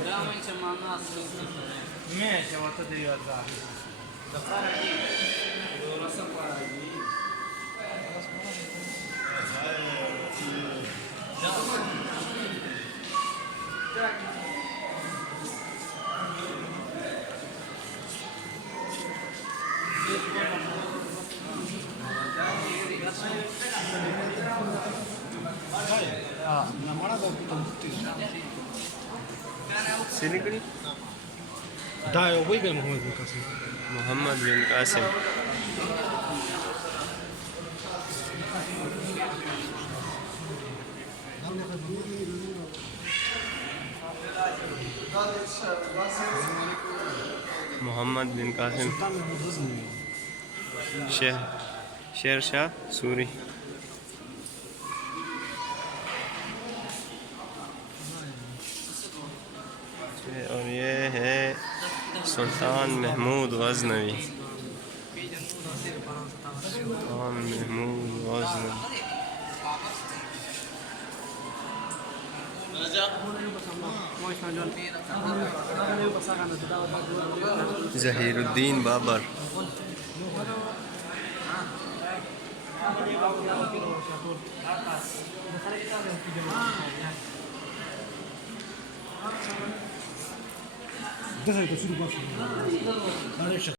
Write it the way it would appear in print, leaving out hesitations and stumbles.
Realmente uma massa. ماشي هو تدري وزع Siliguri Da, eu vou ir mesmo, Cássio. Mohammad बिन कासिम मोहम्मद बिन कासिम शेर शाह सूरी और ये है सुल्तान महमूद गजनवी सुल्तान Mahmood Ghaznavi Zahiruddin Babar Deixa eu ir,